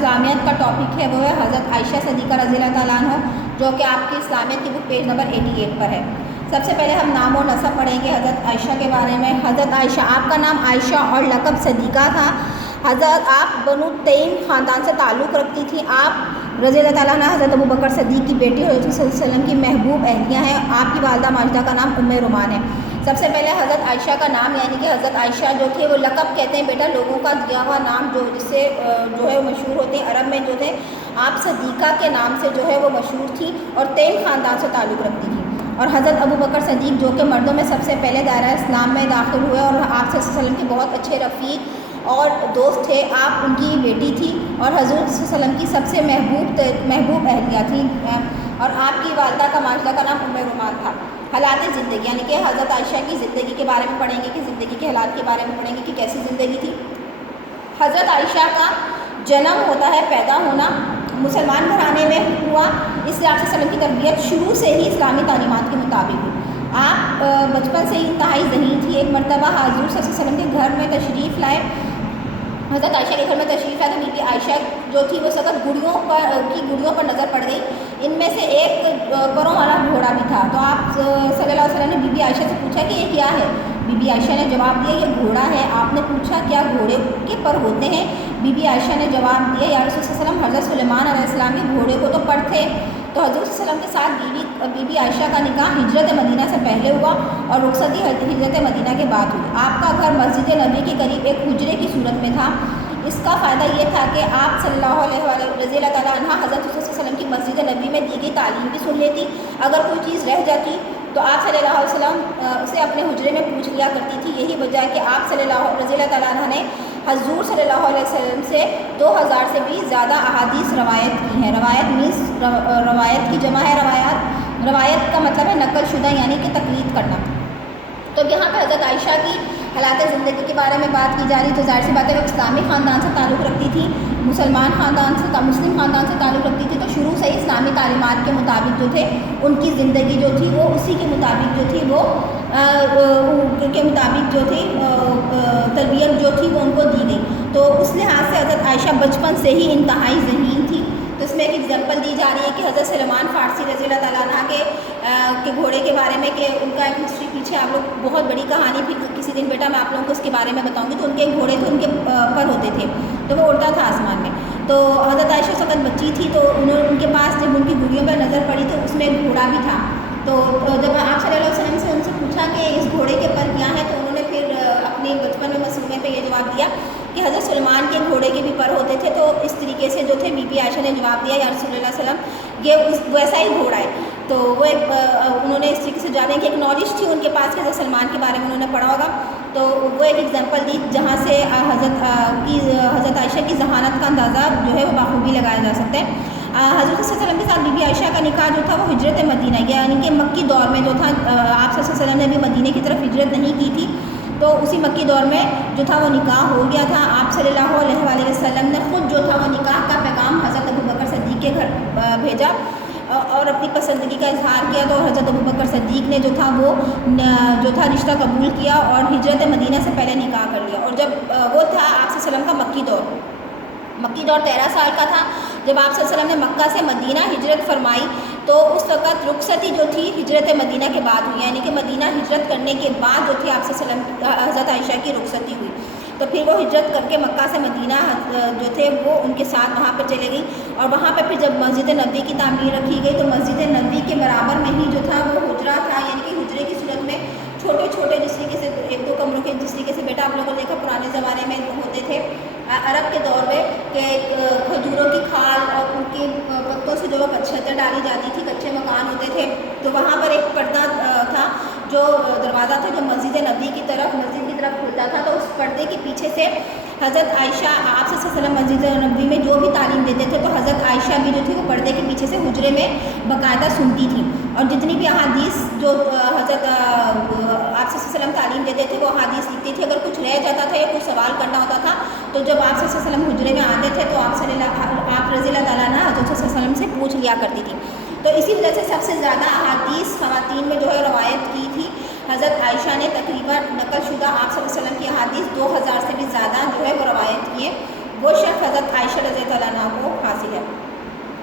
اسلامیت کا ٹاپک ہے وہ ہے حضرت عائشہ صدیقہ رضی اللہ تعالیٰ عنہ، جو کہ آپ کی اسلامیت کی بک پیج نمبر 88 پر ہے۔ سب سے پہلے ہم نام و نسب پڑھیں گے حضرت عائشہ کے بارے میں۔ حضرت عائشہ، آپ کا نام عائشہ اور لقب صدیقہ تھا۔ حضرت آپ بنو تیم خاندان سے تعلق رکھتی تھیں۔ آپ رضی اللہ تعالیٰ عنہ حضرت ابوبکر صدیق کی بیٹی حضرت صلی اللہ علیہ وسلم کی محبوب اہلیہ ہیں۔ آپ کی والدہ ماجدہ کا نام رومان ہے۔ سب سے پہلے حضرت عائشہ کا نام یعنی کہ حضرت عائشہ جو تھے وہ لقب کہتے ہیں بیٹا لوگوں کا دیا ہوا نام جس سے جو ہے وہ مشہور ہوتے ہیں۔ عرب میں جو تھے آپ صدیقہ کے نام سے جو ہے وہ مشہور تھی اور تیم خاندان سے تعلق رکھتی تھی۔ اور حضرت ابوبکر صدیق جو کہ مردوں میں سب سے پہلے دائرہ اسلام میں داخل ہوئے اور آپ صلی اللہ علیہ وسلم کے بہت اچھے رفیق اور دوست تھے، آپ ان کی بیٹی تھی اور حضور صلی اللہ علیہ وسلم کی سب سے محبوب اہلیہ تھیں۔ اور آپ کی والدہ کا ماجدہ کا نام رومان تھا۔ حالات زندگی یعنی کہ حضرت عائشہ کی زندگی کے بارے میں پڑھیں گے کہ زندگی کے حالات کے بارے میں پڑھیں گے کہ کیسی زندگی تھی۔ حضرت عائشہ کا جنم ہوتا ہے، پیدا ہونا مسلمان گھرانے میں ہوا، اس لیے آپ صلی اللہ علیہ وسلم کی تربیت شروع سے ہی اسلامی تعلیمات کے مطابق ہوئی۔ آپ بچپن سے ہی انتہائی ذہین تھی۔ ایک مرتبہ حضور صلی اللہ علیہ وسلم کے گھر میں تشریف لائے، حضرت عائشہ کے گھر میں تشریف لائے تو بی بی عائشہ جو تھی وہ سخت گڑیوں پر نظر پڑ گئی۔ ان میں سے ایک پروں والا گھوڑا بھی تھا۔ تو آپ صلی اللہ علیہ وسلم نے بی بی عائشہ سے پوچھا کہ یہ کیا ہے؟ بی بی عائشہ نے جواب دیا یہ گھوڑا ہے۔ آپ نے پوچھا کیا گھوڑے کے پر ہوتے ہیں؟ بی بی عائشہ نے جواب دیا یا رسول صلی اللہ علیہ وسلم حضرت سلیمان علیہ السلام کے گھوڑے کو تو پر تھے۔ تو حضور صلی اللہ علیہ وسلم کے ساتھ بی بی عائشہ کا نکاح ہجرت مدینہ سے پہلے ہوا اور رخصتی ہجرت مدینہ کے بعد ہوئی۔ آپ کا گھر مسجد نبی کے قریب ایک حجرے کی صورت میں تھا۔ اس کا فائدہ یہ تھا کہ آپ صلی اللہ علیہ وآلہ رضی اللہ تعالیٰ عنہ حضرت صلی اللہ علیہ وسلم کی مسجد نبی میں دی گئی تعلیم بھی سن لیتی۔ اگر کوئی چیز رہ جاتی تو آپ صلی اللہ علیہ وسلم اسے اپنے حجرے میں پوچھ لیا کرتی تھی۔ یہی وجہ ہے کہ آپ رضی اللہ تعالیٰ عنہ نے حضور صلی اللہ علیہ وسلم سے 2000 سے بھی زیادہ احادیث روایت کی ہیں۔ روایت مینس روایت کی جمع ہے روایات۔ روایت کا مطلب ہے نقل شدہ یعنی کہ تقلید کرنا۔ تو یہاں پہ حضرت عائشہ کی حالات زندگی کے بارے میں بات کی جا رہی، تو ظاہر سی بات ہے وہ اسلامی خاندان سے تعلق رکھتی تھی، مسلم خاندان سے تعلق رکھتی تھی، تو شروع سے ہی اسلامی تعلیمات کے مطابق جو تھے ان کی زندگی جو تھی وہ اسی کے مطابق جو تھی وہ تربیت جو تھی وہ ان کو دی گئی۔ تو اس لحاظ سے حضرت عائشہ بچپن سے ہی انتہائی ذہین تھی۔ تو اس میں ایک ایگزامپل دی جا رہی ہے کہ حضرت سلمان فارسی رضی اللہ تعالیٰ عنہ کے گھوڑے کے بارے میں کہ ان کا ایک ہسٹری پیچھے آپ لوگ بہت بڑی کہانی پھر کسی دن بیٹا میں آپ لوگوں کو اس کے بارے میں بتاؤں گی۔ تو ان کے گھوڑے تو ان کے پر ہوتے تھے تو وہ اڑتا تھا آسمان میں۔ تو حضرت عائشہ اس وقت بچی تھی تو ان کے پاس جب ان کی گھوڑیوں پر نظر پڑی تو اس میں ایک گھوڑا بھی تھا۔ تو جب آپ صلی اللہ علیہ وسلم سے ان سے پوچھا کہ اس گھوڑے کے پر کیا ہے تو انہوں نے پھر اپنے بچپن میں مسئلے پہ یہ جواب دیا کہ حضرت سلمان کے گھوڑے کے بھی پر ہوتے تھے۔ تو اس طریقے سے جو تھے بی بی عائشہ نے جواب دیا یا رسول اللہ صلی اللہ علیہ وسلم یہ ویسا ہی گھوڑا ہے۔ تو وہ انہوں نے اس طریقے سے جانے کی ایک نالج تھی ان کے پاس کہ حضرت سلمان کے بارے میں انہوں نے پڑھا ہوگا۔ تو وہ ایک ایگزامپل دی جہاں سے حضرت عائشہ کی ذہانت کا اندازہ جو ہے وہ بخوبی لگایا جا سکتا ہے۔ حضرت صلی اللہ علیہ وسلم کے ساتھ بی بی عائشہ کا نکاح جو تھا وہ ہجرت مدینہ یعنی کہ مکی دور میں جو تھا، آپ صلی اللہ علیہ وسلم نے بھی مدینہ کی طرف ہجرت نہیں کی تھی، تو اسی مکی دور میں جو تھا وہ نکاح ہو گیا تھا۔ آپ صلی اللہ علیہ وآلہ وسلم نے خود جو تھا وہ نکاح کا پیغام حضرت ابوبکر صدیق کے گھر بھیجا اور اپنی پسندگی کا اظہار کیا۔ تو حضرت ابوبکر صدیق نے جو تھا وہ رشتہ قبول کیا اور ہجرت مدینہ سے پہلے نکاح کر لیا۔ اور جب وہ تھا آپ صلی اللہ علیہ وسلم کا مکی دور 13 سال کا تھا جب آپ صلی اللہ علیہ وسلم نے مکہ سے مدینہ ہجرت فرمائی۔ تو اس وقت رخصتی جو تھی ہجرت مدینہ کے بعد ہوئی یعنی کہ مدینہ ہجرت کرنے کے بعد جو تھی آپ صلی اللہ علیہ وسلم حضرت عائشہ کی رخصتی ہوئی۔ تو پھر وہ ہجرت کر کے مکہ سے مدینہ جو تھے وہ ان کے ساتھ وہاں پہ چلے گئی اور وہاں پہ پھر جب مسجد نبوی کی تعمیر رکھی گئی تو مسجد نبوی کے برابر میں ہی جو تھا وہ حجرہ تھا یعنی کہ حجرے کی صورت میں چھوٹے جس طریقے سے 1-2 کمروں کے جس طریقے سے بیٹا آپ لوگوں نے دیکھا پرانے زمانے میں ہوتے تھے عرب کے دور میں کہ کھجوروں کی کھال اور ان کی پتوں سے جو چھتیں ڈالی جاتی تھی، کچے مکان ہوتے تھے، تو وہاں پر ایک پردہ تھا جو دروازہ تھا جو مسجد کی طرف کھلتا تھا۔ تو اس پردے کے پیچھے سے حضرت عائشہ آپ صلی اللہ علیہ وسلم مسجد نبوی میں جو بھی تعلیم دیتے تھے تو حضرت عائشہ بھی جو تھی وہ پردے کے پیچھے سے حجرے میں باقاعدہ سنتی تھی اور جتنی بھی احادیث جو حضرت آپ صلی اللہ علیہ وسلم تعلیم دیتے تھے وہ احادیث لکھتی تھی۔ اگر کچھ رہ جاتا تھا یا کچھ سوال کرنا ہوتا تھا تو جب آپ صلی اللہ علیہ وسلم حجرے میں آتے تھے تو آپ رضی اللہ تعالیٰ عنہ حضرت صلی اللہ علیہ وسلم سے پوچھ لیا کرتی تھی۔ تو اسی وجہ سے سب سے زیادہ احادیث خواتین میں جو ہے روایت کی تھی حضرت عائشہ نے، تقریباً نقل شدہ آپ صلی اللہ علیہ وسلم کی احادیث 2000 سے بھی زیادہ جو ہے وہ روایت کی ہے۔ وہ شرف حضرت عائشہ رضی اللہ عنہا کو حاصل ہے۔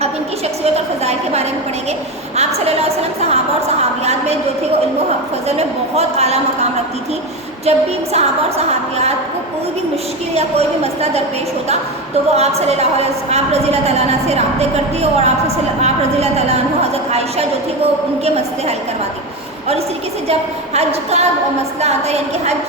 اب ان کی شخصیت اور فضائل کے بارے میں پڑھیں گے۔ آپ صلی اللہ علیہ وسلم صحابہ اور صحابیات میں جو تھے وہ علم و فضل میں بہت اعلیٰ مقام رکھتی تھیں۔ جب بھی صحابہ اور صحابیات کو کوئی بھی مشکل یا کوئی بھی مسئلہ درپیش ہوتا تو وہ آپ رضی اللہ تعالیٰ عنہ سے رابطے کرتی اور آپ رضی اللہ تعالیٰ عنہ حضرت عائشہ جو تھی وہ ان کے مسئلے حل کرواتی۔ اور اس طریقے سے جب حج کا مسئلہ آتا ہے یعنی کہ حج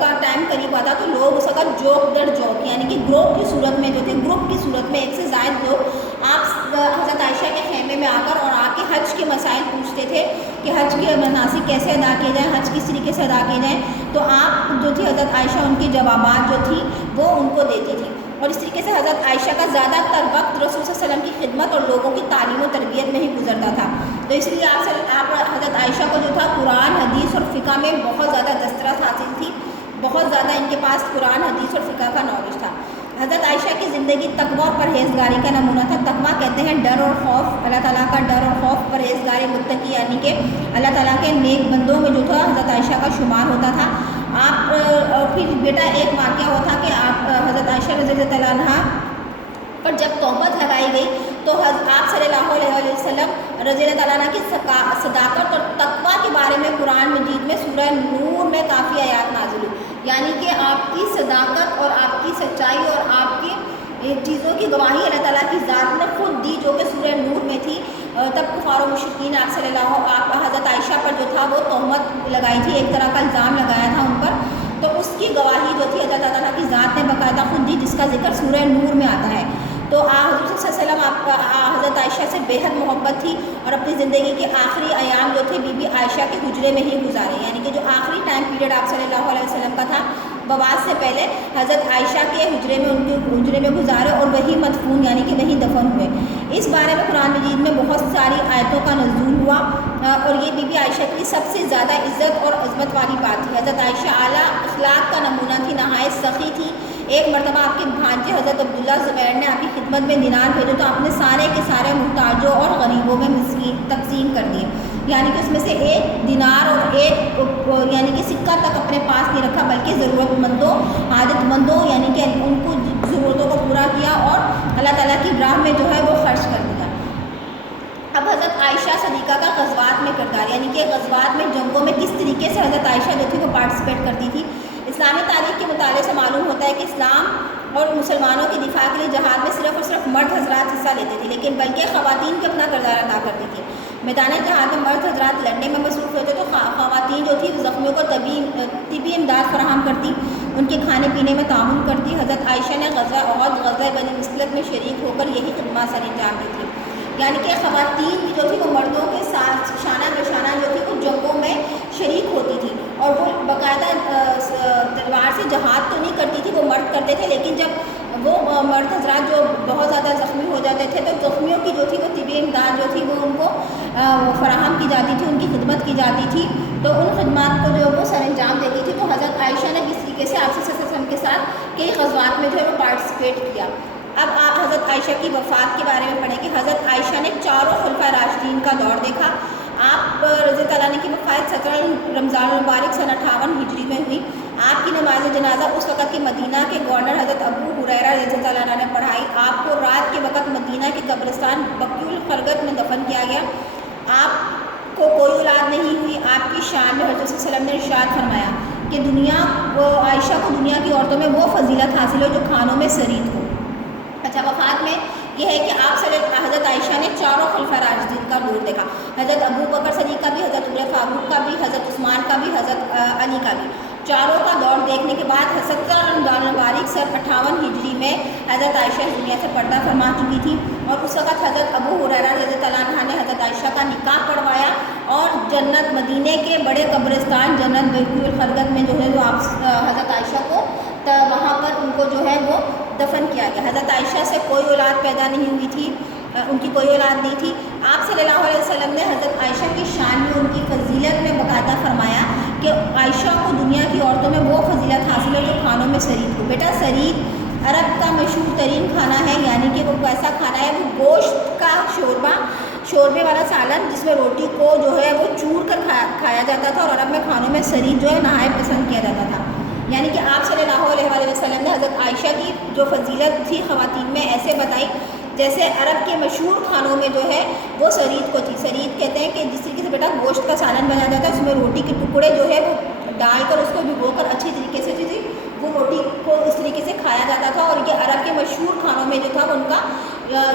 کا ٹائم قریب آتا تو لوگ اس وقت جوک در جوک یعنی کہ گروپ کی صورت میں جو تھے گروپ کی صورت میں ایک سے زائد لوگ آپ حضرت عائشہ کے خیمے میں آ کر اور آ کے حج کے مسائل پوچھتے تھے کہ حج کے مناسک کیسے ادا کیے جائیں، حج کس طریقے سے ادا کیے جائیں، تو آپ جو تھی حضرت عائشہ ان کی جوابات جو تھی وہ ان کو دیتی تھی۔ اور اس طریقے سے حضرت عائشہ کا زیادہ تر وقت رسول صلی اللہ علیہ وسلم کی خدمت اور لوگوں کی تعلیم و تربیت میں ہی گزرتا تھا، تو اس لیے آپ حضرت عائشہ کو جو تھا قرآن حدیث اور فقہ میں بہت زیادہ دسترس حاصل تھی، بہت زیادہ ان کے پاس قرآن حدیث اور فقہ کا نالج تھا۔ حضرت عائشہ کی زندگی تقویٰ اور پرہیزگاری کا نمونہ تھا۔ تقویٰ کہتے ہیں ڈر اور خوف، اللہ تعالیٰ کا ڈر اور خوف، پرہیزگاری متقی یعنی کہ اللہ تعالیٰ کے نیک بندوں میں جو تھا حضرت عائشہ کا شمار ہوتا تھا۔ آپ پھر بیٹا ایک واقعہ ہوا تھا کہ آپ حضرت عائشہ رضی اللہ عنہا پر جب تہمت لگائی گئی تو آپ صلی اللہ علیہ وسلم رضی اللہ تعالیٰ عنہ کی صداقت اور تقویٰ کے بارے میں قرآن مجید میں سورہ نور میں کافی آیات نازل ہوئی، یعنی کہ آپ کی صداقت اور آپ کی سچائی اور آپ کی چیزوں کی گواہی اللہ تعالیٰ کی ذات نے خود دی جو کہ سورہ نور میں تھی۔ تب کفار و مشرکین آپ حضرت عائشہ پر جو تھا وہ تہمت لگائی تھی، ایک طرح کا الزام لگایا تھا ان پر، تو اس کی گواہی جو تھی اللہ تعالیٰ کی ذات نے باقاعدہ خود دی، جس کا ذکر سورہ نور میں آتا ہے۔ تو حضرت صلی اللہ علیہ وسلم حضرت عائشہ سے بے حد محبت تھی اور اپنی زندگی کے آخری ایام جو تھے بی بی عائشہ کے حجرے میں ہی گزارے، یعنی کہ جو آخری ٹائم پیریڈ آپ صلی اللہ علیہ وسلم کا تھا وباس سے پہلے حضرت عائشہ کے حجرے میں ان کے حجرے میں گزارے اور وہی مدفون یعنی کہ وہی دفن ہوئے۔ اس بارے میں قرآن مجید میں بہت ساری آیتوں کا نزول ہوا اور یہ بی بی عائشہ کی سب سے زیادہ عزت اور عظمت والی بات تھی۔ حضرت عائشہ اعلیٰ اخلاق کا نمونہ تھی، نہایت سخی تھی۔ ایک مرتبہ آپ کے بھانجے حضرت عبداللہ زبیر نے آپ کی خدمت میں دینار بھیجے تو آپ نے سارے کے سارے محتاجوں اور غریبوں میں تقسیم کر دیے، یعنی کہ اس میں سے ایک دینار اور ایک یعنی کہ سکہ تک اپنے پاس نہیں رکھا بلکہ ضرورت مندوں حاجت مندوں یعنی کہ ان کو ضرورتوں کو پورا کیا اور اللہ تعالیٰ کی راہ میں جو ہے وہ خرچ کر دیا۔ اب حضرت عائشہ صدیقہ کا غزوات میں کردار، یعنی کہ غزوات میں جنگوں میں کس طریقے سے حضرت عائشہ جو تھی وہ پارٹیسپیٹ کرتی تھی۔ اسلامی تاریخ کے مطالعے سے معلوم ہوتا ہے کہ اسلام اور مسلمانوں کی دفاع کے لیے جہاد میں صرف اور صرف مرد حضرات حصہ لیتے تھے، لیکن بلکہ خواتین بھی اپنا کردار ادا کرتی تھیں۔ میدان جہاد میں مرد حضرات لڑنے میں مصروف ہوتے تو خواتین جو تھی زخمیوں کو طبی امداد فراہم کرتی، ان کے کھانے پینے میں تعاون کرتی۔ حضرت عائشہ نے غزوہ احد، غزوہ بنی مصطلق میں شریک ہو کر یہی خدمات سر انجام دی تھی، یعنی کہ خواتین بھی جو تھی وہ مردوں کے ساتھ شانہ بشانہ جو تھی وہ جنگوں میں شریک ہوتی تھی اور وہ باقاعدہ تلوار سے جہاد تو نہیں کرتی تھی، وہ مرد کرتے تھے، لیکن جب وہ مرد حضرات جو بہت زیادہ زخمی ہو جاتے تھے تو زخمیوں کی جو تھی وہ طبی امداد جو تھی وہ ان کو فراہم کی جاتی تھی، ان کی خدمت کی جاتی تھی، تو ان خدمات کو جو وہ سر انجام دیتی تھی۔ تو حضرت عائشہ نے کس طریقے سے آپ صلی اللہ علیہ وسلم کے ساتھ کئی غزوات میں جو ہے وہ پارٹیسپیٹ کیا۔ اب آپ حضرت عائشہ کی وفات کے بارے میں پڑھیں کہ حضرت عائشہ نے چاروں خلفۂ راشدین کا دور دیکھا۔ آپ رضی اللہ عنہ کی وفات 17 رمضان المبارک سن 58 ہجری میں ہوئی۔ آپ کی نماز جنازہ اس وقت کے مدینہ کے گورنر حضرت ابو ہریرہ رضی اللہ عنہ نے پڑھائی۔ آپ کو رات کے وقت مدینہ کے قبرستان بقیع الخرقت میں دفن کیا گیا۔ آپ کو کوئی اولاد نہیں ہوئی۔ آپ کی شان میں حضرت صلی اللہ علیہ وسلم نے ارشاد فرمایا کہ عائشہ کو دنیا کی عورتوں میں وہ فضیلت حاصل ہو جو کھانوں میں سرید ہو۔ اچھا، وفات میں یہ ہے کہ حضرت عائشہ نے چاروں خلفۂ راشدین کا دور دیکھا، حضرت ابو بکر صدیق کا بھی، حضرت عمر فاروق کا بھی، حضرت عثمان کا بھی، حضرت علی کا بھی۔ چاروں کا دور دیکھنے کے بعد 17 رمضان المبارک سن 58 ہجری میں حضرت عائشہ اس دنیا سے پردہ فرما چکی تھی اور اس وقت حضرت ابو ہریرہ رضی اللہ عنہ نے حضرت عائشہ کا نکاح پڑھوایا اور جنت مدینے کے بڑے قبرستان جنت بقیع الخرقت میں جو ہے وہ حضرت عائشہ کو وہاں پر ان کو جو ہے وہ دفن کیا گیا۔ حضرت عائشہ سے کوئی اولاد پیدا نہیں ہوئی تھی، ان کی کوئی اولاد نہیں تھی۔ آپ صلی اللہ علیہ وسلم نے حضرت عائشہ کی شان میں ان کی فضیلت میں باقاعدہ فرمایا کہ عائشہ کو دنیا کی عورتوں میں وہ فضیلت حاصل ہے جو کھانوں میں سرید ہو۔ بیٹا سرید عرب کا مشہور ترین کھانا ہے، یعنی کہ وہ ایسا کھانا ہے وہ گوشت کا شوربے والا سالن جس میں روٹی کو جو ہے وہ چور کر کھایا جاتا تھا اور عرب میں کھانوں میں سرید جو ہے نہایت پسند کیا جاتا تھا۔ یعنی کہ آپ صلی اللہ علیہ وسلم نے حضرت عائشہ کی جو فضیلت تھی خواتین میں ایسے بتائی جیسے عرب کے مشہور کھانوں میں جو ہے وہ سرید کو تھی. سرید کہتے ہیں کہ جس طریقے سے بیٹا گوشت کا سالن بنا جاتا ہے اس میں روٹی کے ٹکڑے جو ہے وہ ڈال کر اس کو بھگو کر اچھی طریقے سے جو تھی وہ روٹی کو اس طریقے سے کھایا جاتا تھا اور یہ عرب کے مشہور کھانوں میں جو تھا وہ ان کا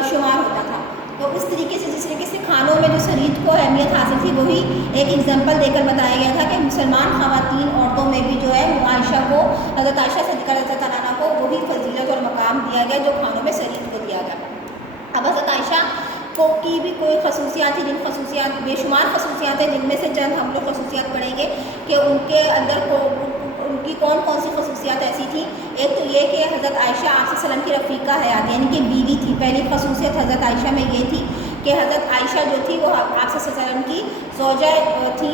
شمار ہوتا تھا. تو اس طریقے سے جس طریقے سے کھانوں میں جو سرید کو اہمیت حاصل تھی وہی ایک ایگزامپل دے کر بتایا گیا تھا کہ مسلمان خواتین عورتوں میں بھی جو ہے عائشہ کو حضرت عائشہ صدیقہ رضی اللہ عنہا کو وہی فضیلت اور مقام دیا گیا جو کھانوں میں سرید کو دیا گیا. اب حضرت عائشہ کو کی بھی کوئی خصوصیات تھی، جن خصوصیات بے شمار خصوصیات ہیں جن میں سے چند ہم لوگ خصوصیات پڑھیں گے کہ ان کے اندر ان کی کون کون سی خصوصیات ایسی تھیں. ایک تو یہ کہ حضرت عائشہ آپ صلی اللہ علیہ وسلم کی رفیقہ حیات یعنی کہ بیوی تھی. پہلی خصوصیت حضرت عائشہ میں یہ تھی کہ حضرت عائشہ جو تھی وہ آپ صلی اللہ علیہ وسلم کی زوجہ تھی،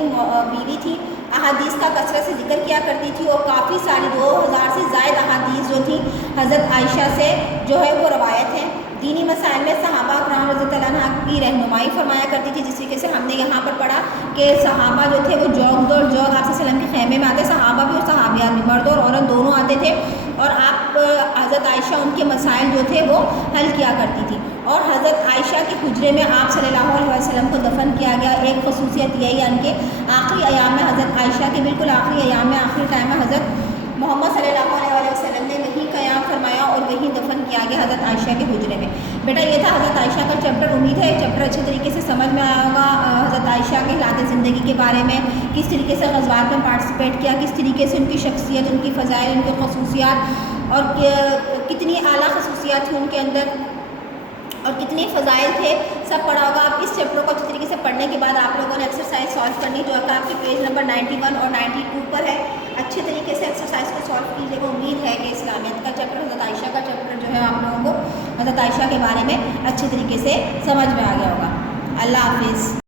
بیوی تھی. احادیث کا کثرت سے ذکر کیا کرتی تھی اور کافی ساری 2000 سے زائد احادیث جو تھیں حضرت عائشہ سے جو ہے وہ روایت ہیں. دینی مسائل میں صحابہ کرام رضی اللہ عنہ کی رہنمائی فرمایا کرتی تھی، جس طریقے سے ہم نے یہاں پر پڑھا کہ صحابہ جو تھے وہ جوگ آپ صلی اللہ علیہ وسلم کے خیمے میں آتے، صحابہ بھی اور صحابیات بھی، مرد اور عورت دونوں آتے تھے اور آپ حضرت عائشہ ان کے مسائل جو تھے وہ حل کیا کرتی تھی. اور حضرت عائشہ کے حجرے میں آپ صلی اللہ علیہ وسلم کو دفن کیا گیا. ایک خصوصیت یہی ہے کہ آخری ایام میں حضرت عائشہ کے بالکل آخری ایام میں آخری ٹائم میں حضرت محمد صلی اللہ علیہ وسلم نے وہیں قیام فرمایا اور وہیں دفن کیا گیا حضرت عائشہ کے حجرے میں. بیٹا یہ تھا حضرت عائشہ کا چیپٹر. امید ہے یہ چیپٹر اچھے طریقے سے سمجھ میں آیا ہوگا. حضرت عائشہ کے حالات زندگی کے بارے میں، کس طریقے سے غزوات میں پارٹیسپیٹ کیا، کس طریقے سے ان کی شخصیت، ان کی فضائل، ان کی خصوصیات اور کتنی اعلیٰ خصوصیات تھیں ان کے اندر اور کتنے فضائل تھے، سب پڑھا ہوگا. آپ اس چیپٹر کو اچھی طریقے سے پڑھنے کے بعد آپ لوگوں نے ایکسرسائز سالو کرنی جو کہ آپ کے پیج نمبر 91 اور 92 پر ہے. اچھے طریقے سے ایکسرسائز کو سالو کیجیے گا. امید ہے کہ اسلامیت کا چیپٹر، حضرت عائشہ کا چیپٹر جو ہے آپ لوگوں کو حضرت عائشہ کے بارے میں اچھے طریقے سے سمجھ میں آ گیا ہوگا. اللہ حافظ.